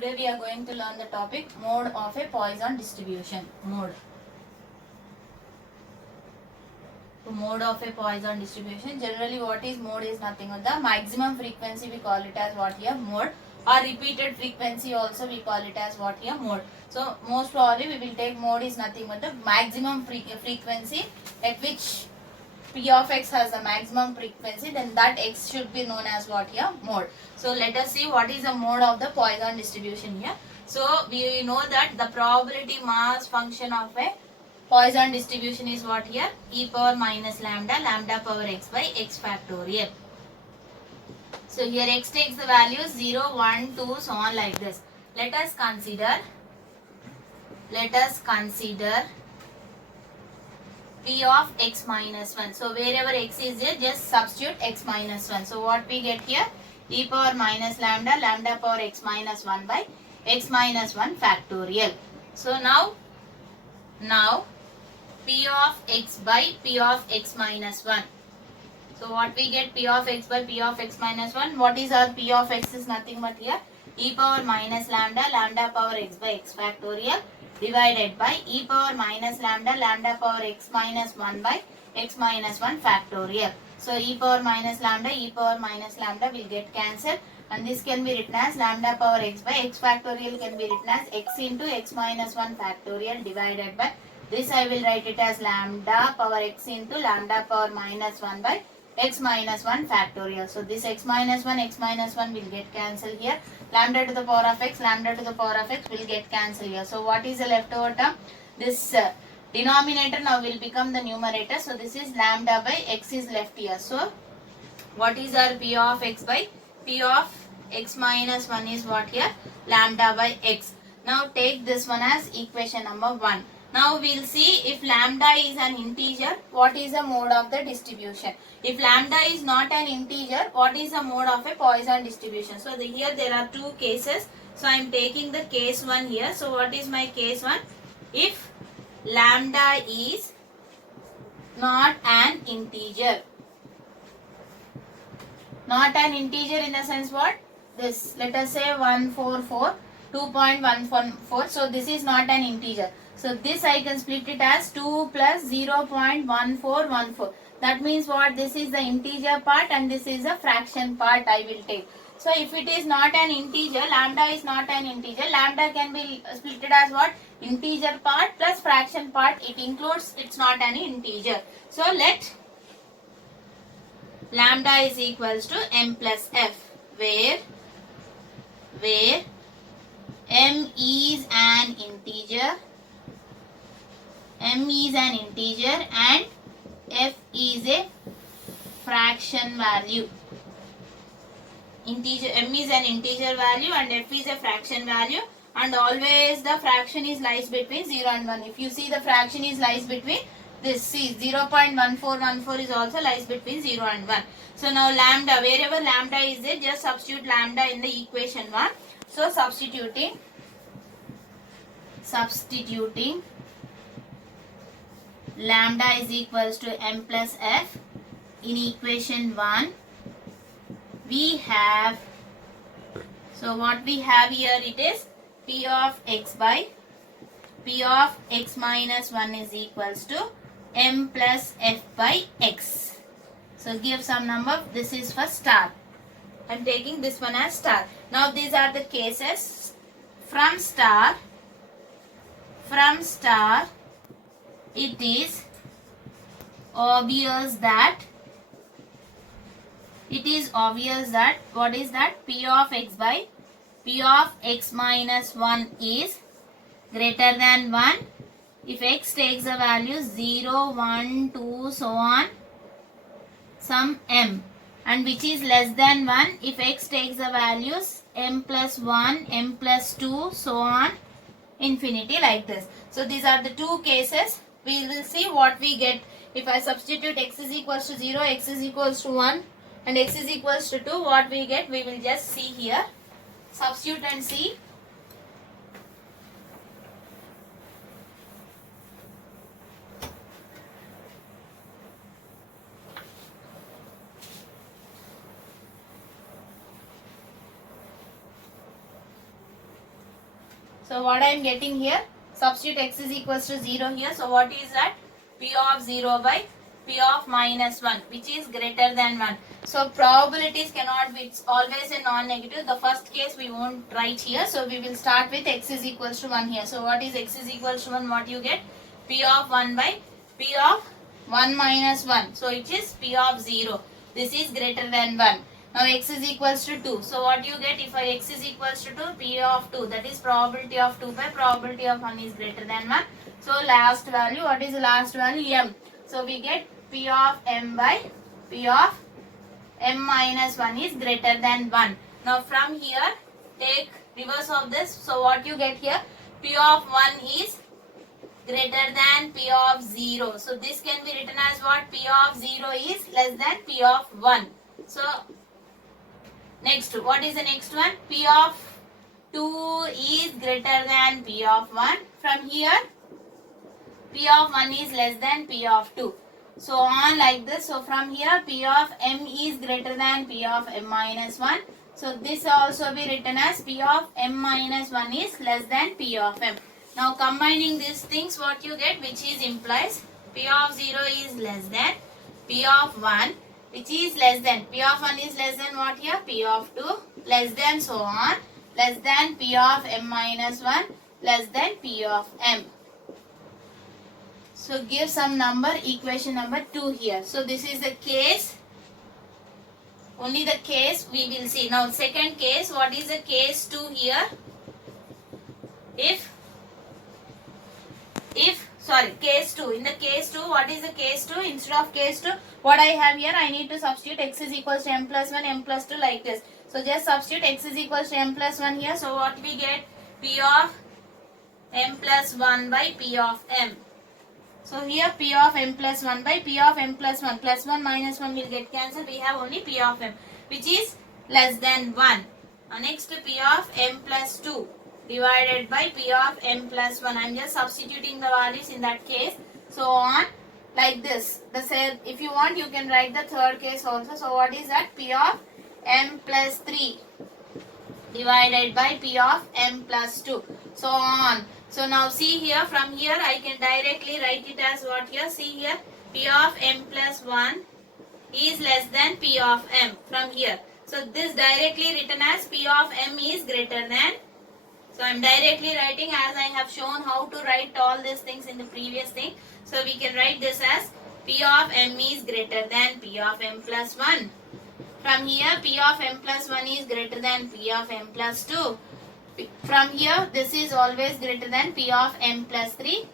Today we are going to learn the topic mode of a Poisson distribution. Mode. So mode of a Poisson distribution. Generally what is mode is nothing but the maximum frequency, we call it as what here mode, or repeated frequency also we call it as what here mode. So most probably we will take mode is nothing but the maximum frequency at which P of x has the maximum frequency, then that x should be known as what here mode. So let us see what is the mode of the Poisson distribution here. So we know that the probability mass function of a Poisson distribution is what here, e power minus lambda, lambda power x by x factorial. So here x takes the values 0, 1, 2, so on like this. Let us consider P of x minus 1. So wherever x is there, just substitute x minus 1. So what we get here? E power minus lambda, lambda power x minus 1 by x minus 1 factorial. So now P of x by P of x minus 1. So what we get? P of x by P of x minus 1. What is our P of x is nothing but here e power minus lambda, lambda power x by x factorial divided by e power minus lambda, lambda power x minus 1 by x minus 1 factorial. So e power minus lambda will get cancelled, and this can be written as lambda power x by x factorial can be written as x into x minus 1 factorial divided by this. I will write it as lambda power x into lambda power minus 1 by x minus 1 factorial. So this x minus 1 will get cancelled here. Lambda to the power of x will get cancelled here. So what is the leftover term? This denominator now will become the numerator. So this is lambda by x is left here. So what is our P of x by P of x minus 1 is what here? Lambda by x. Now take this one as equation number 1. Now we will see if lambda is an integer, what is the mode of the distribution. If lambda is not an integer, what is the mode of a Poisson distribution. So here there are two cases. So I am taking the case 1 here. So what is my case 1? If lambda is not an integer. Not an integer in the sense what? This, let us say 144, 2.114. So this is not an integer. So this I can split it as 2 plus 0.1414. That means what? This is the integer part and this is the fraction part I will take. So if it is not an integer, lambda is not an integer, lambda can be split as what? Integer part plus fraction part. It includes, it's not an integer. So let lambda is equals to m plus f, where m is an integer, and f is a fraction value. M is an integer value and f is a fraction value, and always the fraction is lies between 0 and 1. If you see, the fraction is lies between this, see 0.1414 is also lies between 0 and 1. So now lambda, wherever lambda is there, just substitute lambda in the equation 1. So substituting lambda is equals to m plus f in equation 1. We have, so what we have here, it is P of x by P of x minus 1 is equals to m plus f by x. So give some number. This is for star. I am taking this one as star. Now these are the cases. From star it is obvious that what is that? P of x by P of x minus 1 is greater than 1 if x takes the value 0, 1, 2, so on, some m, and which is less than 1 if x takes the values m plus 1, m plus 2, so on, infinity, like this. So these are the two cases. We will see what we get. If I substitute x is equals to 0, x is equals to 1 and x is equals to 2, what we get, we will just see here. Substitute and see. So what I am getting here, substitute x is equals to 0 here. So what is that? P of 0 by P of minus 1, which is greater than 1. So probabilities cannot be, it's always a non-negative. The first case we won't write here. So we will start with x is equals to 1 here. So what is x is equals to 1? What you get? P of 1 by P of 1 minus 1. So it is P of 0. This is greater than 1. Now x is equals to 2. So what you get if x is equals to 2? P of 2. That is probability of 2 by probability of 1 is greater than 1. So last value, what is the last value? M. So we get P of M by P of M minus 1 is greater than 1. Now from here, take reverse of this. So what you get here? P of 1 is greater than P of 0. So this can be written as what? P of 0 is less than P of 1. So next, what is the next one? P of 2 is greater than P of 1. From here, P of 1 is less than P of 2. So on like this. So from here, P of M is greater than P of M minus 1. So this also be written as P of M minus 1 is less than P of M. Now combining these things, what you get, which is implies P of 0 is less than P of 1, which is less than, P of 1 is less than what here? P of 2, less than, so on, less than P of M minus 1, less than P of M. So give some number, equation number 2 here. So this is the case, only the case we will see. Now second case, what is the case 2 here? Case 2. In the case 2, what is the case 2? Instead of case 2, what I have here, I need to substitute x is equals to m plus 1, m plus 2 like this. So just substitute x is equals to m plus 1 here. So what we get? P of m plus 1 by P of m. So here P of m plus 1 by P of m plus 1. Plus 1 minus 1 will get cancelled. We have only P of m, which is less than 1. Next P of m plus 2 divided by P of m plus 1. I am just substituting the values in that case. So on like this. If you want, you can write the third case also. So what is that? P of m plus 3 divided by P of m plus 2. So on. So now see here, from here I can directly write it as what here? See here, P of m plus 1 is less than P of m from here. So this directly written as P of m is greater than. So I am directly writing as I have shown how to write all these things in the previous thing. So we can write this as P of m is greater than P of m plus 1. From here, P of m plus 1 is greater than P of m plus 2. From here, this is always greater than P of m plus 3.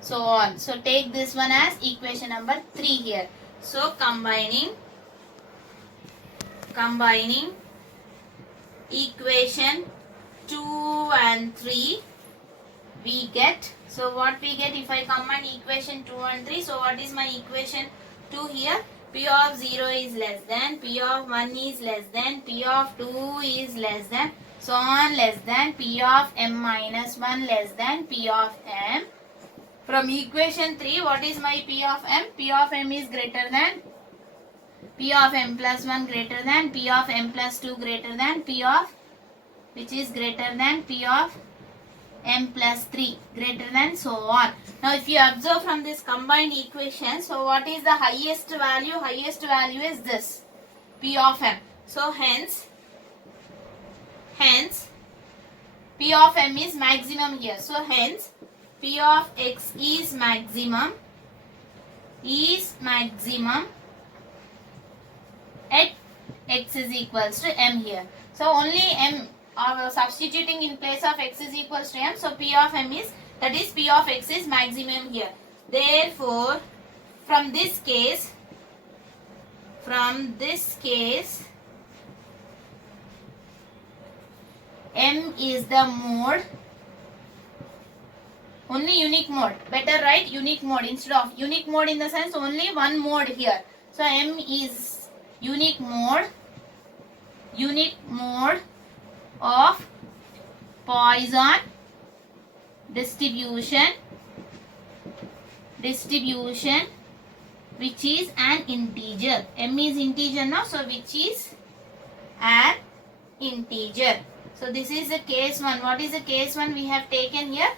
So on. So take this one as equation number 3 here. So combining equation 2 and 3 we get. So what we get if I combine equation 2 and 3? So what is my equation 2 here? P of 0 is less than, P of 1 is less than, P of 2 is less than, so on, less than, P of m minus 1 less than P of m. From equation 3, what is my P of m? P of m is greater than P of m plus 1 greater than P of m plus 2 greater than P of, which is greater than P of m plus 3 greater than, so on. Now if you observe from this combined equation, so what is the highest value? Highest value is this, P of m. So hence P of m is maximum here. So hence P of x is maximum at x is equals to m here. So only m, substituting in place of x is equals to m. So P of m is, that is P of x is maximum here. Therefore, from this case, m is the mode, only unique mode. Better write unique mode instead of unique mode, in the sense only one mode here. So m is unique mode of Poisson distribution which is an integer. M is integer now, so which is an integer. So this is the case 1. What is the case 1 we have taken here?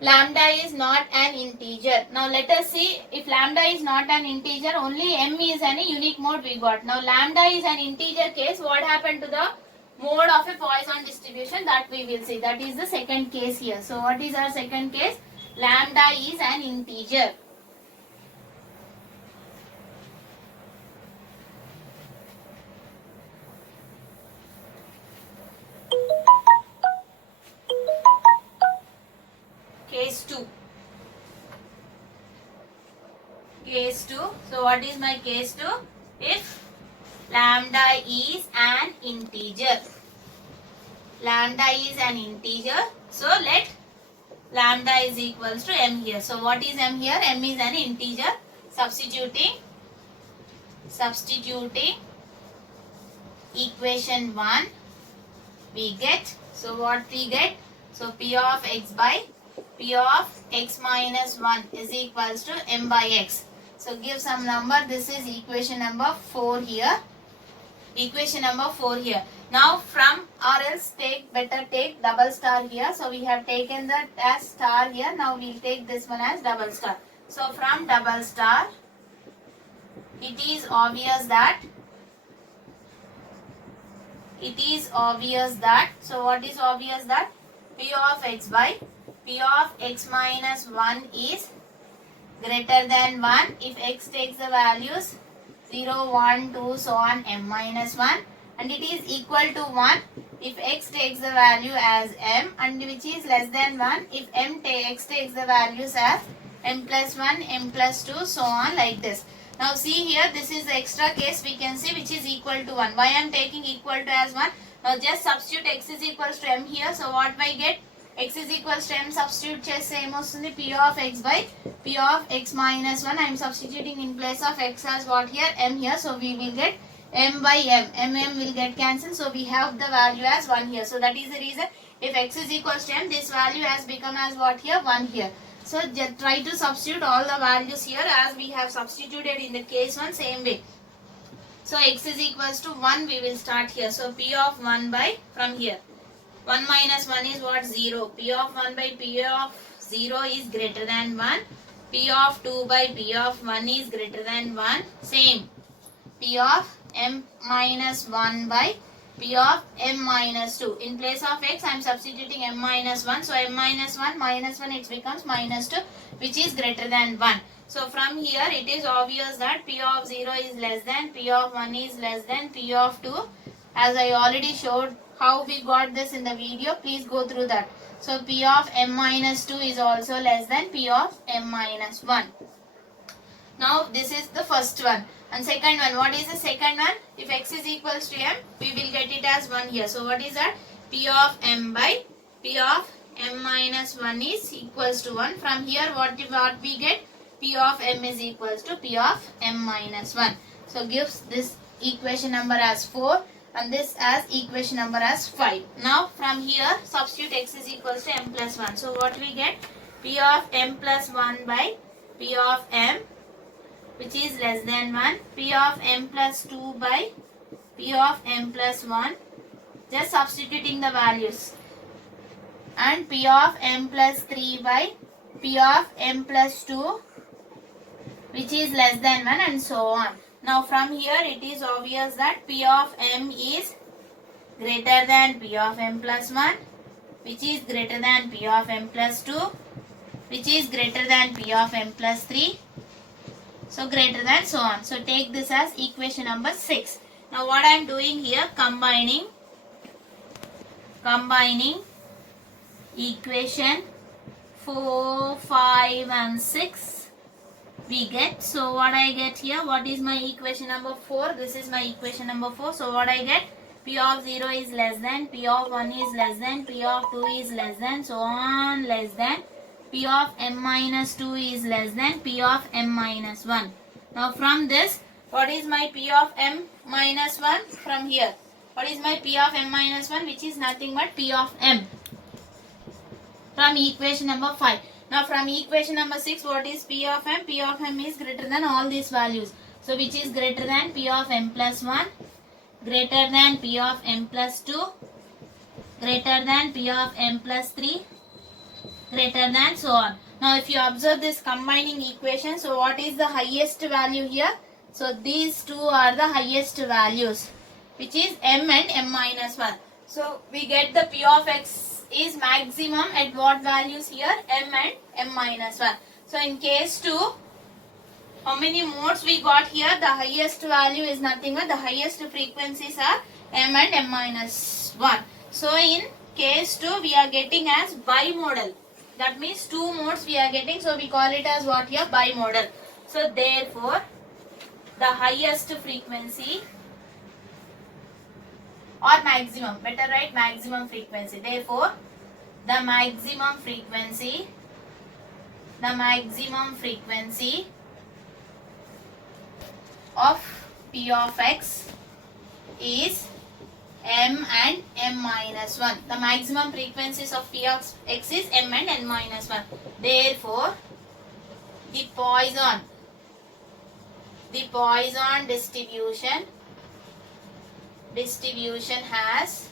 Lambda is not an integer. Now let us see, if lambda is not an integer, only m is an unique mode we got. Now lambda is an integer case, what happened to the mode of a Poisson distribution, that we will see. That is the second case here. So what is our second case? Lambda is an integer. Case 2. Case 2. So what is my case 2? If lambda is an integer. Lambda is an integer. So let lambda is equals to m here. So what is m here? M is an integer. Substituting equation 1 we get. So what we get? So p of x by p of x minus 1 is equals to m by x. So give some number. This is equation number 4 here. Equation number 4 here. Now from, or else better take double star here. So we have taken that as star here. Now we will take this one as double star. So from double star, it is obvious that so what is obvious? That p of x by p of x minus 1 is greater than 1 if x takes the values 0, 1, 2, so on m minus 1, and it is equal to 1 if x takes the value as m, and which is less than 1 if x takes the values as m plus 1, m plus 2, so on, like this. Now see here, this is the extra case we can see, which is equal to 1. Why I am taking equal to as 1? Now just substitute x is equals to m here. So what I get? X is equals to m, substitute chest same వస్తుంది, p of x by p of x minus 1. I am substituting in place of x as what here? M here. So we will get m by m. M will get cancelled. So we have the value as 1 here. So that is the reason, if x is equals to m, this value has become as what here? 1 here. So just try to substitute all the values here as we have substituted in the case 1, same way. So x is equals to 1, we will start here. So p of 1 by, from here, 1 minus 1 is what? 0. P of 1 by P of 0 is greater than 1. P of 2 by P of 1 is greater than 1. Same. P of m minus 1 by P of m minus 2. In place of x, I am substituting m minus 1. So m minus 1, it becomes minus 2, which is greater than 1. So from here, it is obvious that P of 0 is less than, P of 1 is less than P of 2. As I already showed how we got this in the video, please go through that. So P of m minus 2 is also less than P of m minus 1. Now this is the first one. And second one, what is the second one? If x is equals to m, we will get it as 1 here. So what is that? P of m by P of m minus 1 is equals to 1. From here, what we get? P of m is equals to P of m minus 1. So gives this equation number as 4. And this as equation number as 5. Now from here, substitute x is equals to m plus 1. So what we get? P of m plus 1 by P of m, which is less than 1. P of m plus 2 by P of m plus 1. Just substituting the values. And P of m plus 3 by P of m plus 2, which is less than 1, and so on. Now from here, it is obvious that P of m is greater than P of m plus 1, which is greater than P of m plus 2, which is greater than P of m plus 3, so greater than, so on. So take this as equation number 6. Now what I am doing here, combining equation 4, 5 and 6. We get, so what I get here, what is my equation number 4? This is my equation number 4. So what I get? P of 0 is less than, P of 1 is less than, P of 2 is less than, so on, less than. P of m minus 2 is less than P of m minus 1. Now from this, what is my P of m minus 1? From here, what is my P of m minus 1? Which is nothing but P of m. From equation number 5. Now from equation number 6, what is P of m? P of m is greater than all these values. So which is greater than P of m plus 1, greater than P of m plus 2, greater than P of m plus 3 greater than so on. Now if you observe this combining equation, so what is the highest value here? So these two are the highest values, which is m and m minus 1. So we get the P of x is maximum at what values here? M and m minus 1. So in case 2, how many modes we got here? The highest value is nothing but the highest frequencies are m and m minus 1. So in case 2 we are getting as bimodal. That means 2 modes we are getting. So we call it as what here? Bimodal. So therefore the highest frequency or maximum, better write maximum frequency. Therefore the maximum frequency of P of x is m and m minus 1. The maximum frequencies of P of x is m and n minus 1. Therefore the Poisson distribution has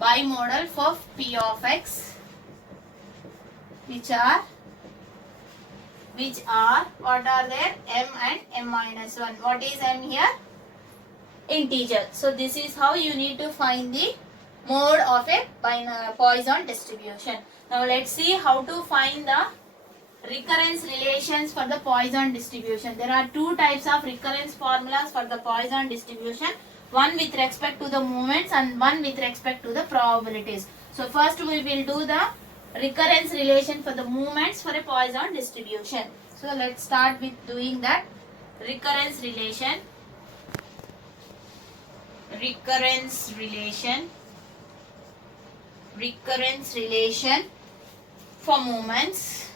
bimodal for P of x, which are what are there? M and m minus 1. What is m here? Integer. So this is how you need to find the mode of a Poisson distribution. Now let's see how to find the recurrence relations for the Poisson distribution. There are two types of recurrence formulas for the Poisson distribution. One with respect to the moments and one with respect to the probabilities. So first we will do the recurrence relation for the moments for a Poisson distribution. So let's start with doing that. Recurrence relation for moments.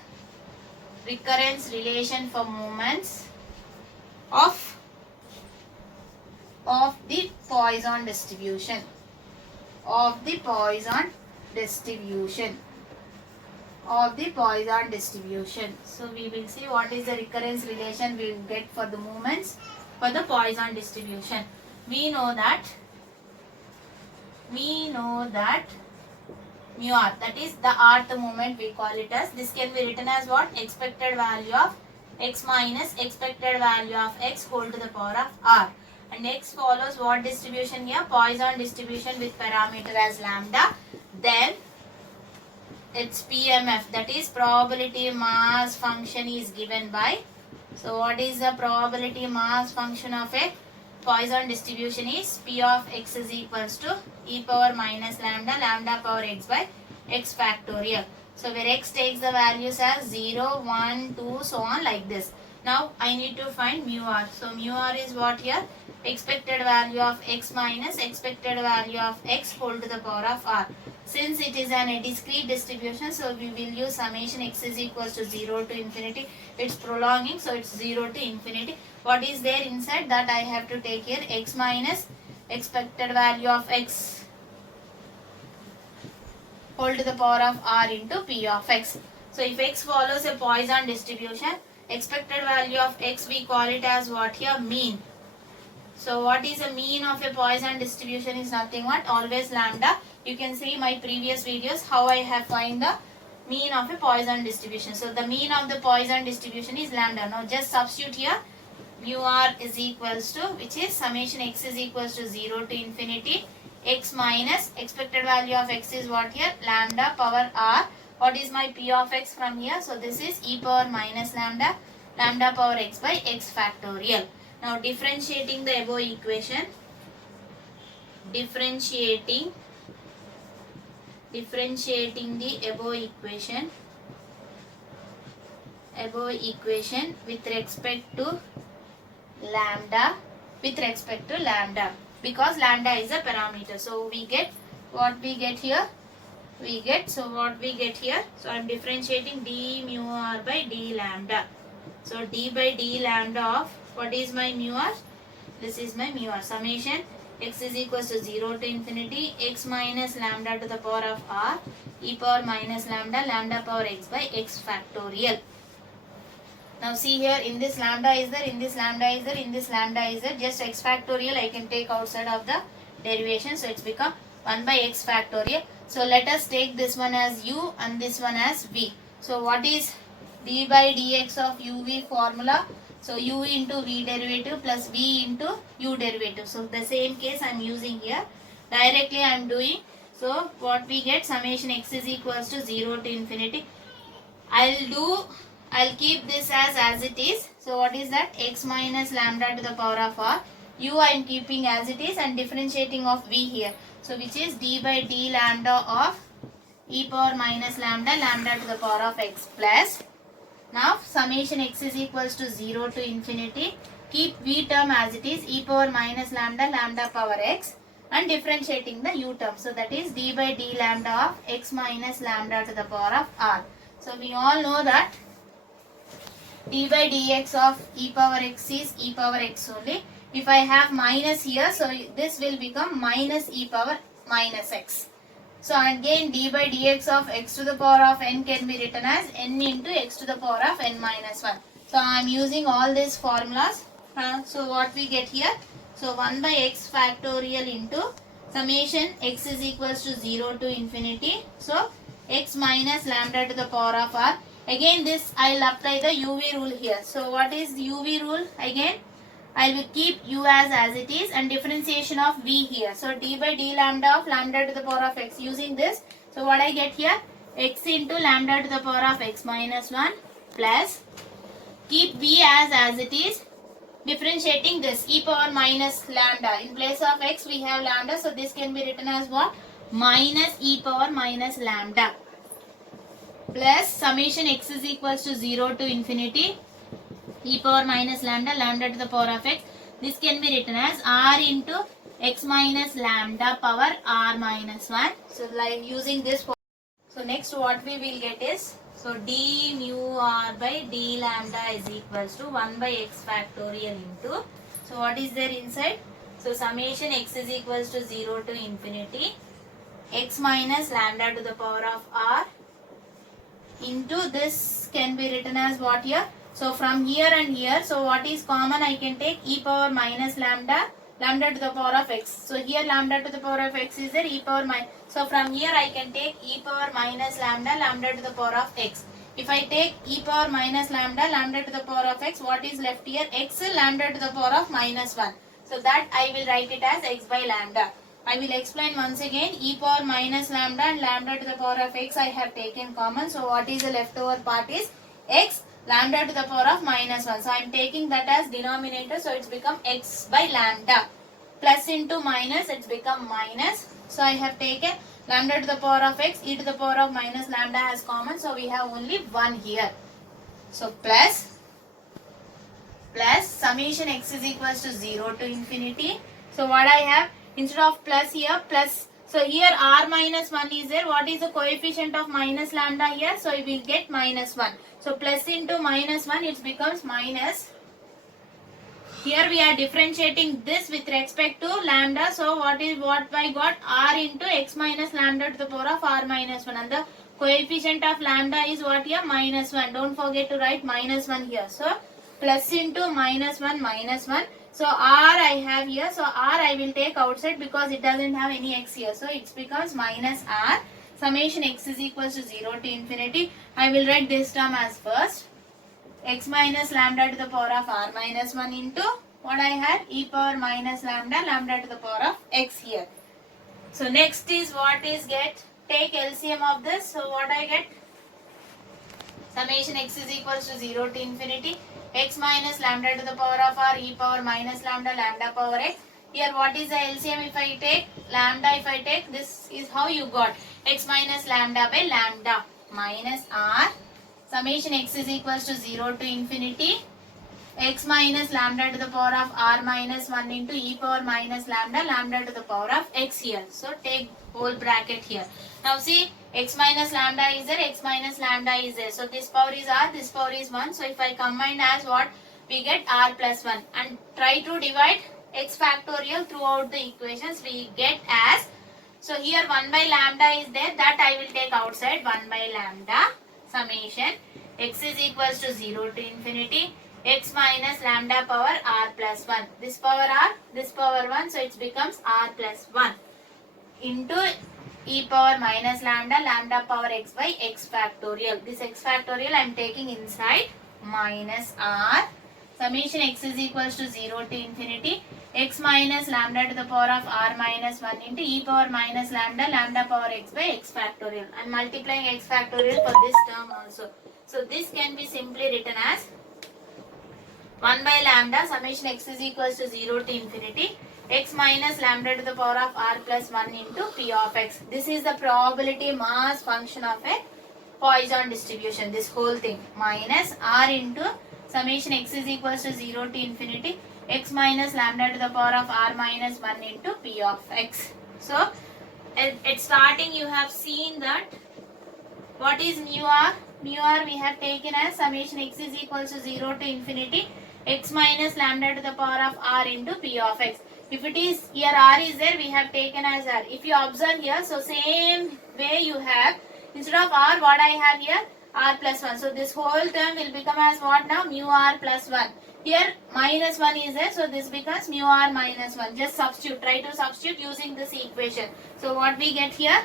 Recurrence relation for moments of the Poisson distribution. Of the Poisson distribution. So we will see what is the recurrence relation we will get for the moments for the Poisson distribution. We know that mu r, that is the rth moment, we call it as. This can be written as what? Expected value of x minus expected value of x whole to the power of r. And next follows what distribution here? Poisson distribution with parameter as lambda. Then its PMF, that is probability mass function, is given by. So what is the probability mass function of a Poisson distribution? Is P of x is equals to e power minus lambda power x by x factorial. So where x takes the values as 0, 1, 2, so on, like this. Now I need to find mu r. So mu r is what here? Expected value of x minus expected value of x whole to the power of r. Since it is a discrete distribution, so we will use summation x is equals to 0 to infinity. It's prolonging, so it's 0 to infinity. What is there inside? That I have to take here x minus expected value of x whole to the power of r into P of x. So if x follows a Poisson distribution, expected value of x we call it as what here? Mean. So what is the mean of a Poisson distribution? Is nothing but always lambda. You can see my previous videos how I have find the mean of a Poisson distribution. So the mean of the Poisson distribution is lambda. Now just substitute here mu r is equals to, which is summation x is equals to 0 to infinity x minus expected value of x is what here? Lambda power r. What is my P of x from here? So this is e power minus lambda power x by x factorial. Now differentiating the above equation, differentiating the above equation with respect to lambda, because lambda is a parameter. So we get what we get here. So I am differentiating d mu r by d lambda. So d by d lambda of what is my mu r? This is my mu r. Summation x is equals to 0 to infinity x minus lambda to the power of r e power minus lambda power x by x factorial. Now see here, in this lambda is there, in this lambda is there, in this lambda is there. Just x factorial I can take outside of the derivation. So it's become 1 by x factorial. So let us take this one as u and this one as v. So what is d by dx of uv formula? So u into v derivative plus v into u derivative. So the same case I am using here. Directly I am doing. So what we get, summation x is equals to 0 to infinity. I'll keep this as it is. So what is that? X minus lambda to the power of r. U I am keeping as it is and differentiating of v here. So which is d by d lambda of e power minus lambda, lambda to the power of x plus. Now summation x is equals to 0 to infinity. Keep v term as it is, e power minus lambda, lambda power x, and differentiating the u term. So that is d by d lambda of x minus lambda to the power of r. So we all know that d by dx of e power x is e power x only. If I have minus here, so this will become minus e power minus x. So again d by dx of x to the power of n can be written as n into x to the power of n minus 1. So I am using all these formulas. So what we get here? So 1 by x factorial into summation x is equals to 0 to infinity. So x minus lambda to the power of r. Again this I will apply the UV rule here. So what is the UV rule? Again I will keep u as it is and differentiation of v here. So d by d lambda of lambda to the power of x, using this. So what I get here? X into lambda to the power of x minus 1 plus, keep v as it is, differentiating this e power minus lambda. In place of x we have lambda, so this can be written as what? Minus e power minus lambda plus summation x is equals to 0 to infinity e power minus lambda, lambda to the power of x. This can be written as r into x minus lambda power r minus 1. So like using this. So next what we will get is, so d mu r by d lambda is equals to 1 by x factorial into, so what is there inside? So summation x is equals to 0 to infinity x minus lambda to the power of r into, this can be written as what here? So from here and here, so what is common? I can take e power minus lambda, lambda to the power of x. So here lambda to the power of x is there, e power minus. So from here I can take e power minus lambda, lambda to the power of x. If I take e power minus lambda, lambda to the power of x, what is left here? X lambda to the power of minus 1. So that I will write it as x by lambda. I will explain once again. E power minus lambda and lambda to the power of x I have taken common. So what is the leftover part is x lambda to the power of minus 1. So I am taking that as denominator. So it's become x by lambda. Plus into minus, it's become minus. So I have taken lambda to the power of x, e to the power of minus lambda as common. So we have only 1 here. So plus summation x is equals to 0 to infinity. So what I have? Instead of plus here, plus. So here r minus 1 is there. What is the coefficient of minus lambda here? So we will get minus 1. So plus into minus 1, it becomes minus. Here we are differentiating this with respect to lambda. So what I got? R into x minus lambda to the power of r minus 1. And the coefficient of lambda is what here? Minus 1. Don't forget to write minus 1 here. So plus into minus 1, minus 1. So r I have here. So r I will take outside because it doesn't have any x here. So it becomes minus r. Summation x is equals to 0 to infinity. I will write this term as first. X minus lambda to the power of r minus 1 into what I had? E power minus lambda, lambda to the power of x here. So next is what is get? Take LCM of this. So what I get? Summation x is equals to 0 to infinity. X minus lambda to the power of r, e power minus lambda, lambda power x. Here what is the LCM if I take? Lambda if I take, this is how you got. X minus lambda by lambda minus r. Summation x is equals to 0 to infinity. X minus lambda to the power of r minus 1 into e power minus lambda, lambda to the power of x here. So take whole bracket here. Now see, x minus lambda is there, x minus lambda is there. So this power is r, this power is 1. So if I combine as what? We get r plus 1. And try to divide x factorial throughout the equations. We get as, so here 1 by lambda is there. That I will take outside. 1 by lambda summation x is equals to 0 to infinity x minus lambda power r plus 1. This power r, this power 1, so it becomes r plus 1 into e power minus lambda, lambda power x by x factorial. This x factorial I am taking inside minus r. Summation x is equals to 0 to infinity x minus lambda to the power of r minus 1 into e power minus lambda, lambda power x by x factorial. I am multiplying x factorial for this term also. So this can be simply written as 1 by lambda summation x is equals to 0 to infinity x minus lambda to the power of r plus 1 into p of x. This is the probability mass function of a Poisson distribution. This whole thing minus r into summation x is equals to 0 to infinity x minus lambda to the power of r minus 1 into p of x. So at starting you have seen that what is mu r? Mu r we have taken as summation x is equals to 0 to infinity x minus lambda to the power of r into p of x. If it is here r is there, we have taken as r. If you observe here, so same way you have, instead of r what I have here, r plus 1. So this whole term will become as what now? Mu r plus 1. Here minus 1 is there, so this becomes mu r minus 1. Just substitute, try to substitute using this equation. So what we get here?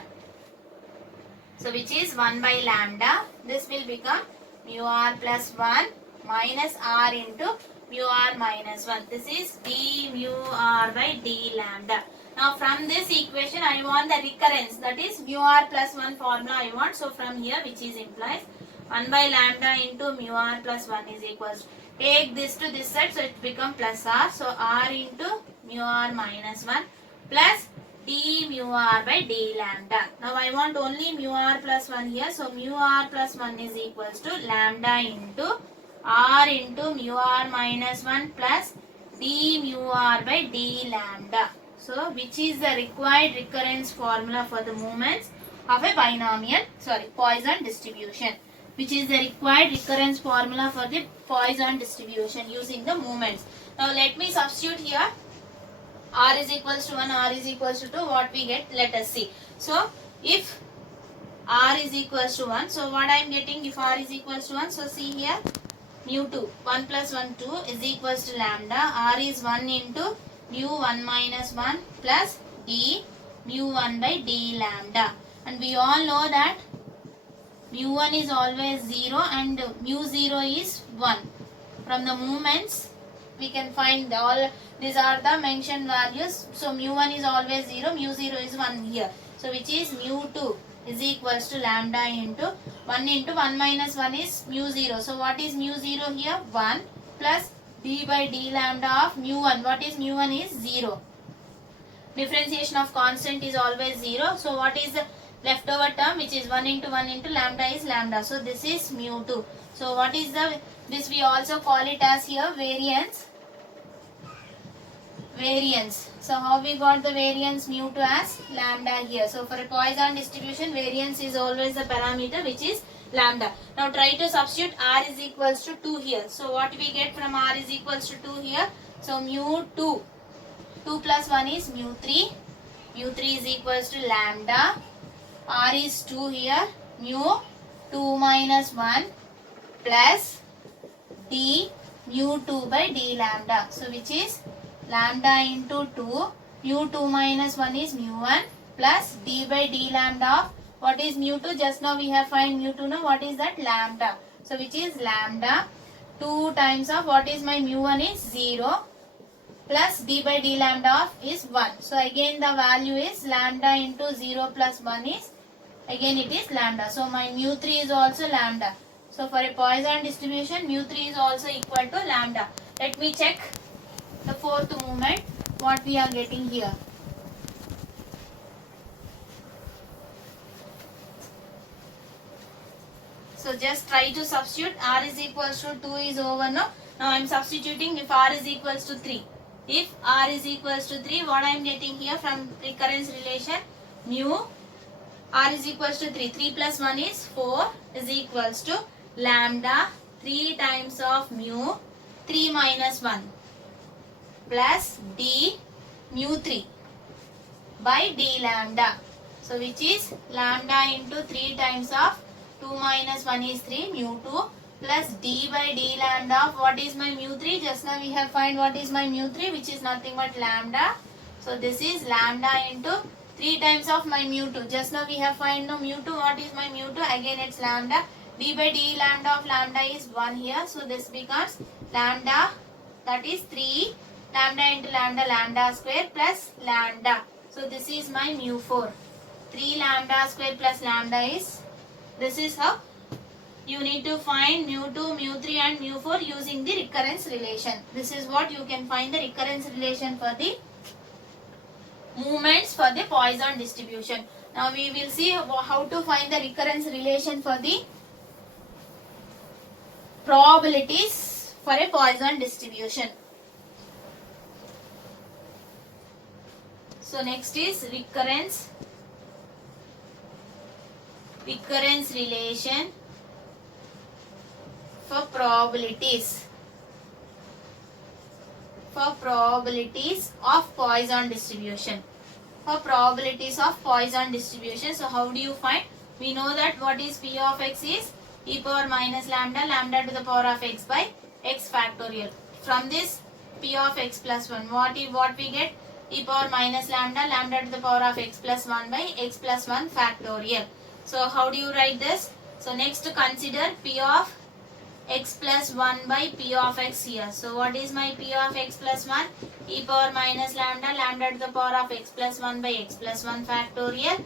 So which is 1 by lambda. This will become mu r plus 1 minus r into mu r minus 1. This is d mu r by d lambda. Now from this equation I want the recurrence, that is mu r plus 1 formula I want. So from here which is implies 1 by lambda into mu r plus 1 is equals to, take this to this side, so it become plus r. So r into mu r minus 1 plus d mu r by d lambda. Now I want only mu r plus 1 here. So mu r plus 1 is equals to lambda into r into mu r minus 1 plus d mu r by d lambda. So which is the required recurrence formula for the moments of a binomial, Poisson distribution. Which is the required recurrence formula for the Poisson distribution using the moments. Now let me substitute here. R is equals to 1, R is equals to 2, what we get? Let us see. So if R is equals to 1, so what I am getting if R is equals to 1? So see here, mu 2, 1 plus 1, 2 is equals to lambda. R is 1 into mu 1 minus 1 plus d mu 1 by d lambda. And we all know that mu 1 is always 0 and mu 0 is 1. From the moments we can find all these are the mentioned values. So mu 1 is always 0, mu 0 is 1 here. So which is mu 2 is equals to lambda into 1 minus 1 is mu 0. So what is mu 0 here? 1 plus d by d lambda of mu 1. What is mu 1 is 0. Differentiation of constant is always 0. So what is the leftover term, which is 1 into lambda is lambda. So this is mu 2. So what is the, this we also call it as here variance. So how we got the variance mu 2 as lambda here. So for a Poisson distribution, variance is always the parameter which is lambda. Now try to substitute r is equals to 2 here. So what we get from r is equals to 2 here? So mu 2, 2 plus 1 is mu 3. Mu 3 is equals to lambda. R is 2 here, mu 2 minus 1 plus d mu 2 by d lambda. So which is lambda into 2, mu 2 minus 1 is mu 1 plus d by d lambda of what is mu 2? Just now we have find mu 2, now what is that? Lambda. So which is lambda 2 times of what is my mu 1 is 0 plus d by d lambda of is 1. So again the value is lambda into 0 plus 1 is, again it is lambda. So my mu 3 is also lambda. So for a Poisson distribution, mu 3 is also equal to lambda. Let me check the fourth moment, what we are getting here. So just try to substitute. R is equals to 2 is over now. Now I am substituting if R is equals to 3. If R is equals to 3, what I am getting here from recurrence relation? Mu R is equals to 3. 3 plus 1 is 4 is equals to lambda 3 times of mu 3 minus 1 plus d mu 3 by d lambda. So which is lambda into 3 times of 2 minus 1 is 3 mu 2 plus d by d lambda of what is my mu 3? Just now we have find what is my mu 3, which is nothing but lambda. So this is lambda into 3 times of my mu 2. Just now we have find no mu 2. What is my mu 2? Again it's lambda. D by d lambda of lambda is 1 here. So this becomes lambda, that is 3 lambda into lambda, lambda square plus lambda. So this is my mu 4. 3 lambda square plus lambda is, this is how you need to find mu 2, mu 3 and mu 4 using the recurrence relation. This is what you can find the recurrence relation for the movements for the Poisson distribution. Now we will see how to find the recurrence relation for the probabilities for a Poisson distribution. So next is recurrence relation for probabilities of Poisson distribution. For probabilities of Poisson distribution, so how do you find? We know that what is P of x is e power minus lambda, lambda to the power of x by x factorial. From this P of x plus 1, what we get? E power minus lambda, lambda to the power of x plus 1 by x plus 1 factorial. So how do you write this? So next consider P of x plus 1 by P of x here. So what is my P of x plus 1? E power minus lambda, lambda to the power of x plus 1 by x plus 1 factorial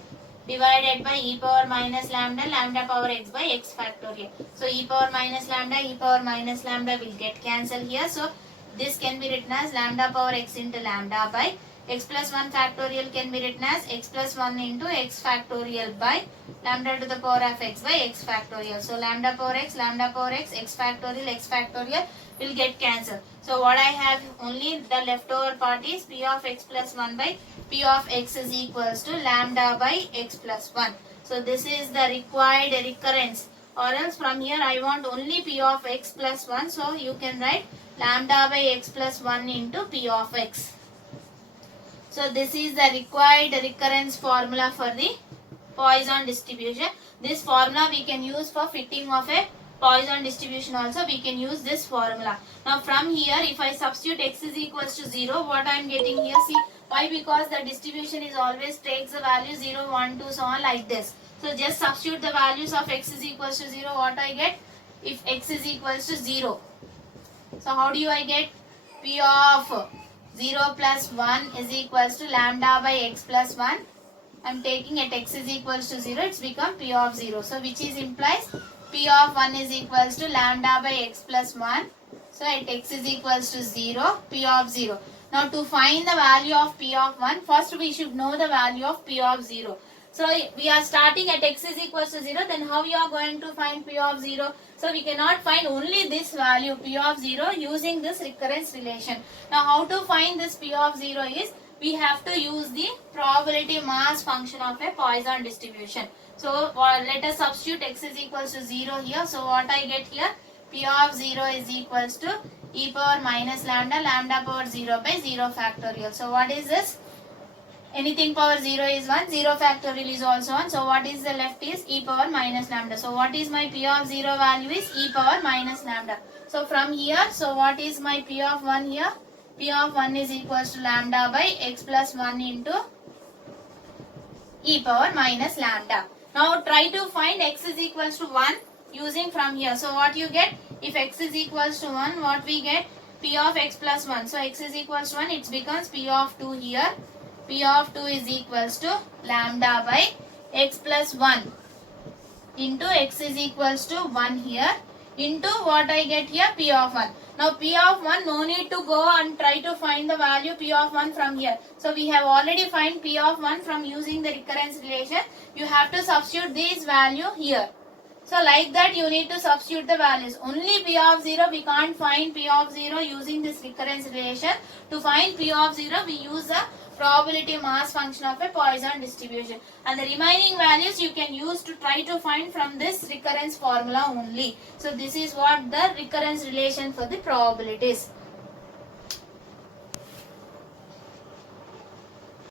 divided by e power minus lambda, lambda power x by x factorial. So e power minus lambda will get cancelled here. So this can be written as lambda power x into lambda by x plus 1 factorial can be written as x plus 1 into x factorial by lambda to the power of x by x factorial. So lambda power x, x factorial will get cancelled. So what I have only the leftover part is P of x plus 1 by P of x is equals to lambda by x plus 1. So this is the required recurrence, or else from here I want only P of x plus 1. So you can write lambda by x plus 1 into P of x. So this is the required recurrence formula for the Poisson distribution. This formula we can use for fitting of a Poisson distribution also. We can use this formula. Now from here, if I substitute x is equals to 0, what I am getting here? See, why? Because the distribution is always takes the value 0, 1, 2, so on like this. So just substitute the values of x is equals to 0. What I get? If x is equals to 0. So how do I get? P of 0 plus 1 is equals to lambda by x plus 1. I am taking at x is equals to 0, it's become P of 0. So which is implies P of 1 is equals to lambda by x plus 1. So at x is equals to 0, P of 0. Now to find the value of P of 1, first we should know the value of P of 0. So we are starting at x is equals to 0, then how you are going to find P of 0? So we cannot find only this value P of 0 using this recurrence relation. Now how to find this P of 0 is, we have to use the probability mass function of a Poisson distribution. So let us substitute x is equals to 0 here. So what I get here? P of 0 is equals to e power minus lambda, lambda power 0 by 0 factorial. So what is this? Anything power 0 is 1, 0 factorial is also 1. So what is the left is e power minus lambda. So what is my P of 0 value is e power minus lambda. So from here, so what is my P of 1 here? P of 1 is equals to lambda by x plus 1 into e power minus lambda. Now try to find x is equals to 1 using from here. So what you get? If x is equals to 1, what we get? P of x plus 1. So x is equals to 1, it becomes P of 2 here. P of 2 is equals to lambda by x plus 1 into x is equals to 1 here into what I get here? P of 1. Now P of 1, no need to go and try to find the value P of 1 from here. So we have already find P of 1 from using the recurrence relation. You have to substitute this value here. So like that you need to substitute the values. Only P of 0, we can't find P of 0 using this recurrence relation. To find P of 0, we use the probability mass function of a Poisson distribution. And the remaining values you can use to try to find from this recurrence formula only. So this is what the recurrence relation for the probabilities.